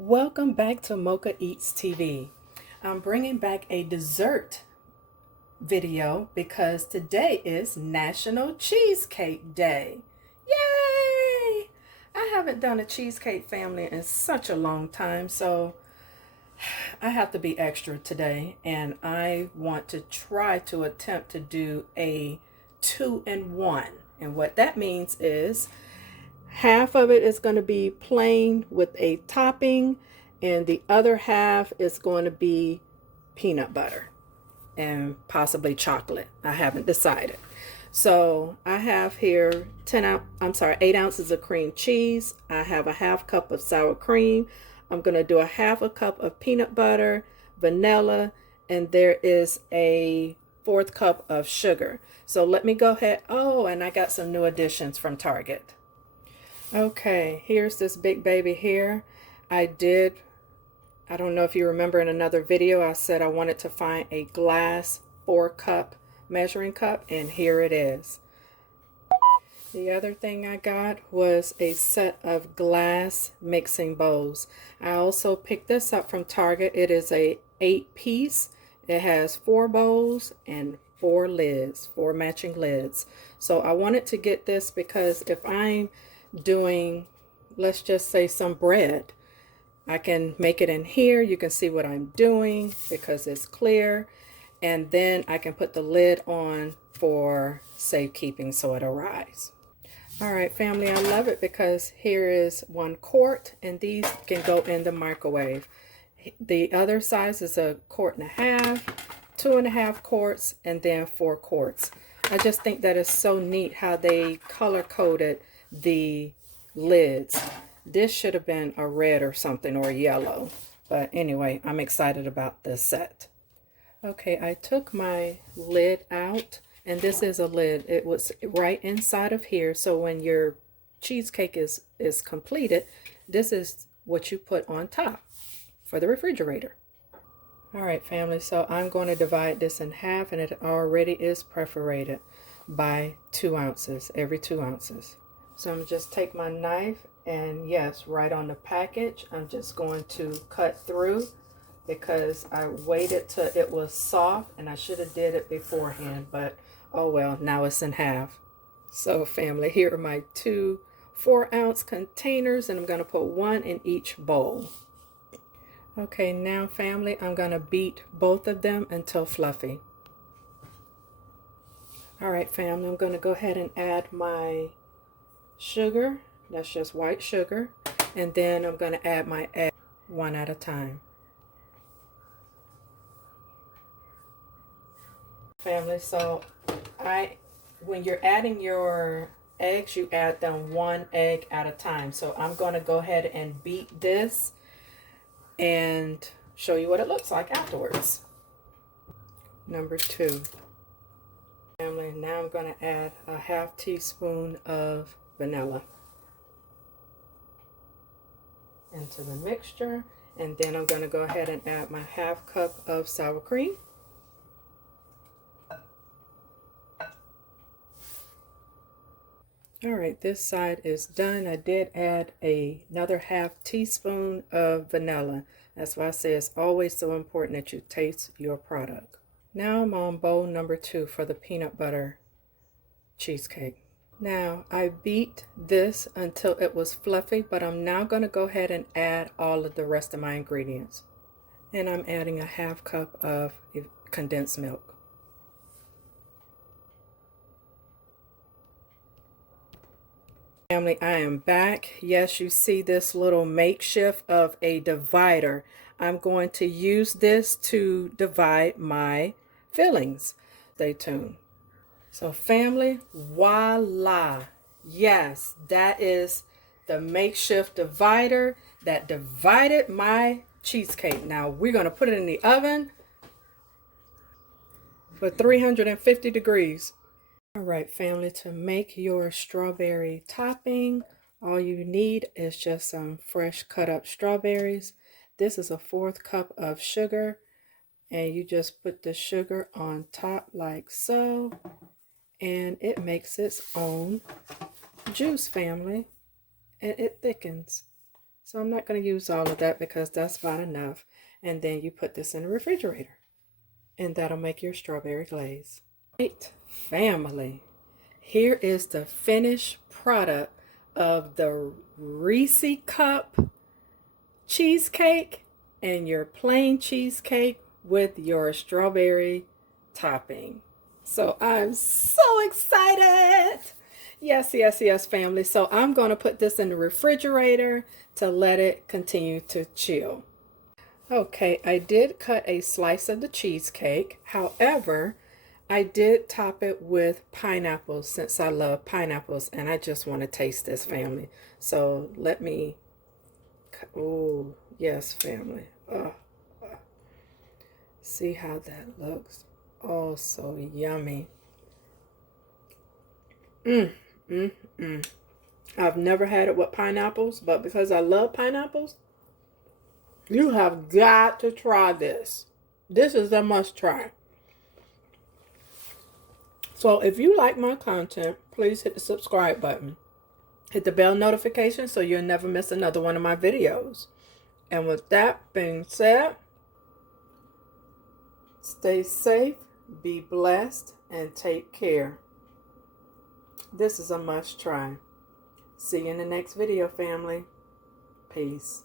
Welcome back to Mocha Eats TV. I'm bringing back a dessert video because today is National Cheesecake Day. Yay! I haven't done a cheesecake family in such a long time, so I have to be extra today, and I want to try to attempt to do a 2-in-1. And what that means is half of it is going to be plain with a topping, and the other half is going to be peanut butter and possibly chocolate. I haven't decided. So I have here 8 ounces of cream cheese. I have a half cup of sour cream. I'm going to do a half a cup of peanut butter, vanilla, and there is a 1/4 cup of sugar. So let me go ahead. Oh, and I got some new additions from Target. Okay, here's this big baby here. I don't know if you remember in another video, I said I wanted to find a glass 4-cup measuring cup, and here it is. The other thing I got was a set of glass mixing bowls. I also picked this up from Target. It is a 8-piece. It has 4 bowls and 4 lids, 4 matching lids. So I wanted to get this because if I'm doing, let's just say, some bread, I can make it in here. You can see what I'm doing because it's clear, and then I can put the lid on for safekeeping so it'll rise. All right, family, I love it because here is 1 quart, and these can go in the microwave. The other size is 1.5 quart, 2.5 quarts, and then 4 quarts. I just think that is so neat how they color coded the lids. This should have been a red or something, or yellow, but anyway, I'm excited about this set. Okay, I took my lid out, and this is a lid. It was right inside of here, so when your cheesecake is completed, this is what you put on top for the refrigerator. All right, family, so I'm going to divide this in half, and it already is perforated by 2 ounces, every 2 ounces. So I'm just take my knife, and yes, right on the package, I'm just going to cut through because I waited till it was soft, and I should have did it beforehand, but oh well, now it's in half. So family, here are my 2 4-ounce containers, and I'm going to put 1 in each bowl. Okay, now family, I'm going to beat both of them until fluffy. All right, family, I'm going to go ahead and add my sugar. That's just white sugar, and then I'm going to add my egg one at a time. Family, so when you're adding your eggs, you add them 1 egg at a time. So I'm going to go ahead and beat this and show you what it looks like afterwards. Number 2. Family, now I'm going to add a half teaspoon of vanilla into the mixture, and then I'm going to go ahead and add my half cup of sour cream. All right, this side is done. I did add another half teaspoon of vanilla. That's why I say it's always so important that you taste your product. Now I'm on bowl number 2 for the peanut butter cheesecake. Now I beat this until it was fluffy, but I'm now going to go ahead and add all of the rest of my ingredients. And I'm adding a half cup of condensed milk. Family, I am back. Yes, you see this little makeshift of a divider. I'm going to use this to divide my fillings. Stay tuned. So family, voila. Yes, that is the makeshift divider that divided my cheesecake. Now we're going to put it in the oven for 350 degrees. All right, family, to make your strawberry topping, all you need is just some fresh cut up strawberries. This is a 1/4 cup of sugar, and you just put the sugar on top like so, and it makes its own juice, family, and it thickens. So I'm not going to use all of that because that's about enough. And then you put this in the refrigerator. And that'll make your strawberry glaze. Right, family. Here is the finished product of the Reese cup cheesecake and your plain cheesecake with your strawberry topping. So I'm so excited. Yes, yes, yes, family. So I'm going to put this in the refrigerator to let it continue to chill. Okay, I did cut a slice of the cheesecake. However, I did top it with pineapples since I love pineapples and I just want to taste this, family. So let me, oh, yes, family. See how that looks. Oh, so yummy. I've never had it with pineapples, but because I love pineapples, you have got to try this. This is a must try. So if you like my content, please hit the subscribe button. Hit the bell notification so you'll never miss another one of my videos. And with that being said, stay safe, be blessed, and take care. This is a must try. See you in the next video, family. Peace.